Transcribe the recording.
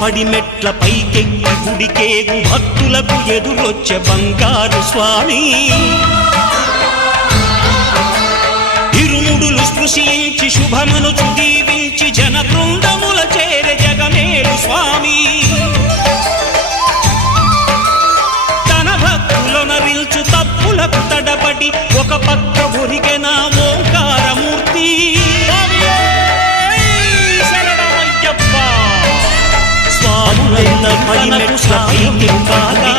పడిమెట్ల పైకెక్కి గుడికేగు భక్తులకు ఎదురొచ్చే బంగారు స్వామి ఇరుముడులు స్పృశించి శుభమనుచు దీవించి జన బృందముల చేరే జగమేలు స్వామి తన భక్తులొనరిల్చు తప్పులకు తడబడి ఒక పక్క ఒరిగెన ఓంకారమూర్తి స్వాములైన పడిమెట్ల పైకెక్కాగా